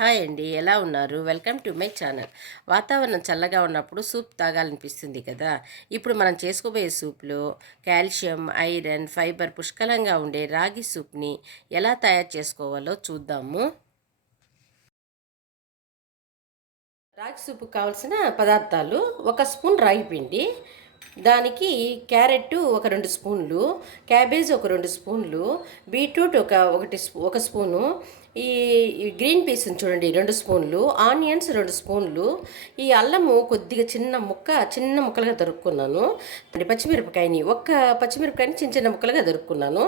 Hi అండి, ఎలా ఉన్నారు? Welcome to my channel. వాతావరణం చల్లగా ఉన్నప్పుడు సూప్ తాగాలనిపిస్తుంది కదా. ఇప్పుడు మనం చేసుకోబోయే సూప్లో కాల్షియం, ఐరన్, ఫైబర్ పుష్కలంగా ఉండే రాగి సూప్ని ఎలా తయారు చేసుకోవాలో చూద్దాము. రాగి సూప్కి కావాల్సిన పదార్థాలు: 1 స్పూన్ రాగి పిండి, దానికి క్యారెట్ ఒక 2 స్పూన్లు, క్యాబేజ్ ఒక 2 స్పూన్లు, బీట్రూట్ ఒక స్పూను, ఈ గ్రీన్ పీస్ చూడండి 2 స్పూన్లు, ఆనియన్స్ 2 స్పూన్లు, ఈ అల్లము కొద్దిగా చిన్న ముక్కలుగా దొరుకున్నాను. పచ్చిమిరపకాయని చిన్న చిన్న ముక్కలుగా దొరుకున్నాను.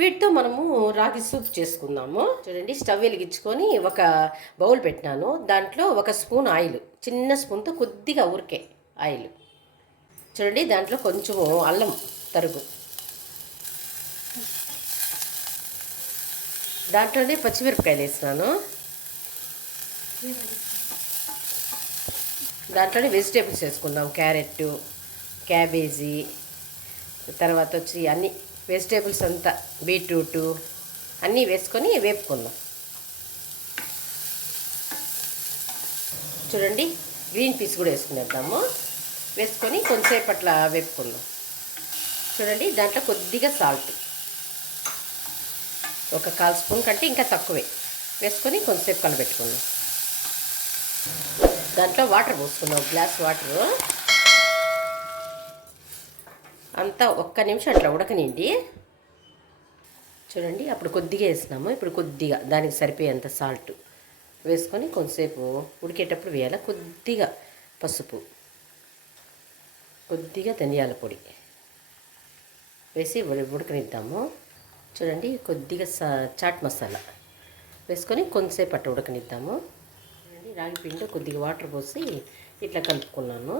వీటితో మనము రాగి సూప్ చేసుకుందాము. చూడండి, స్టవ్ వెలిగించుకొని ఒక బౌల్ పెట్టినాను. దాంట్లో 1 స్పూన్ ఆయిల్, చిన్న స్పూన్తో కొద్దిగా ఊరికే ఆయిల్. చూడండి, దాంట్లో కొంచెము అల్లం తరుగు, దాంట్లోనే పచ్చిమిరపకాయలు వేసినాను. దాంట్లోనే వెజిటేబుల్స్ వేసుకుందాం. క్యారెట్, క్యాబేజీ, తర్వాత వచ్చి అన్ని వెజిటేబుల్స్ అంతా, బీట్రూటు అన్నీ వేసుకొని వేపుకుందాం. చూడండి, గ్రీన్ పీస్ కూడా వేసుకునేద్దాము. వేసుకొని కొంచెంసేపు అట్లా వేపుకుందాం. చూడండి, దాంట్లో కొద్దిగా సాల్ట్, ఒక 1/4 స్పూన్ కంటే ఇంకా తక్కువే వేసుకొని కొంచెంసేపు కలబెట్టుకుందాం. దాంట్లో వాటర్ పోసుకుందాం, 1 గ్లాస్ వాటరు. అంతా 1 నిమిషం అట్లా ఉడకనిండి. చూడండి, అప్పుడు కొద్దిగా వేసినాము. ఇప్పుడు కొద్దిగా దానికి సరిపోయేంత సాల్ట్ వేసుకొని కొంచెంసేపు ఉడికేటప్పుడు వేయాలి. కొద్దిగా పసుపు, కొద్దిగా ధనియాల పొడి వేసి ఉడకనిద్దాము. చూడండి, కొద్దిగా చాట్ మసాలా వేసుకొని కొంచెంసేపు అట్ట ఉడకనిద్దాము. చూడండి, రాగి పిండి కొద్దిగా వాటర్ పోసి ఇట్లా కలుపుకున్నాను.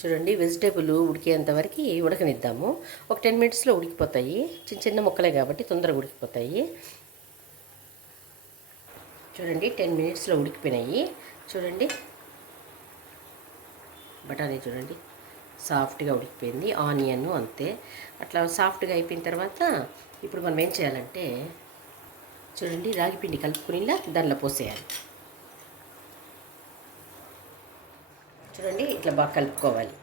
చూడండి, వెజిటేబుల్ ఉడికేంత వరకు ఉడకనిద్దాము. ఒక 10 మినిట్స్లో ఉడికిపోతాయి. చిన్న చిన్న ముక్కలే కాబట్టి తొందరగా ఉడికిపోతాయి. చూడండి, 10 మినిట్స్లో ఉడికిపోయినాయి. చూడండి, బఠానీ చూడండి సాఫ్ట్గా ఉడికిపోయింది. ఆనియన్ అంతే. అట్లా సాఫ్ట్గా అయిపోయిన తర్వాత ఇప్పుడు మనం ఏం చేయాలంటే, చూడండి, రాగి పిండి కలుపుకునిలా దానిలో పోసేయాలి. చూడండి, ఇట్లా బాగా కలుపుకోవాలి.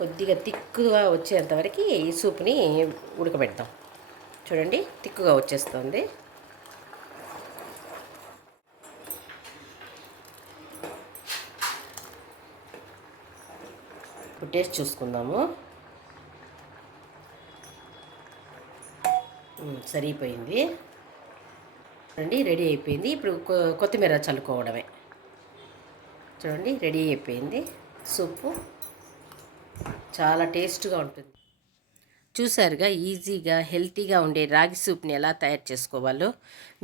కొద్దిగా తిక్కుగా వచ్చేంతవరకు ఈ సూప్ని ఉడకబెడతాం. చూడండి, తిక్కుగా వచ్చేస్తుంది. ఇప్పుడు టేస్ట్ చూసుకుందాము. సరిపోయింది. చూడండి, రెడీ అయిపోయింది. ఇప్పుడు కొత్తిమీర చల్లుకోవడమే. చూడండి, రెడీ అయిపోయింది. సూపు చాలా టేస్ట్గా ఉంటుంది. చూసారుగా, ఈజీగా హెల్తీగా ఉండే రాగి సూప్ని ఎలా తయారు చేసుకోవాలో.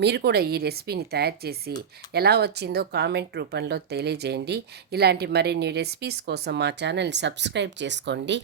మీరు కూడా ఈ రెసిపీని తయారు చేసి ఎలా వచ్చిందో కామెంట్ రూపంలో తెలియజేయండి. ఇలాంటి మరిన్ని రెసిపీస్ కోసం మా ఛానల్ని సబ్స్క్రైబ్ చేసుకోండి.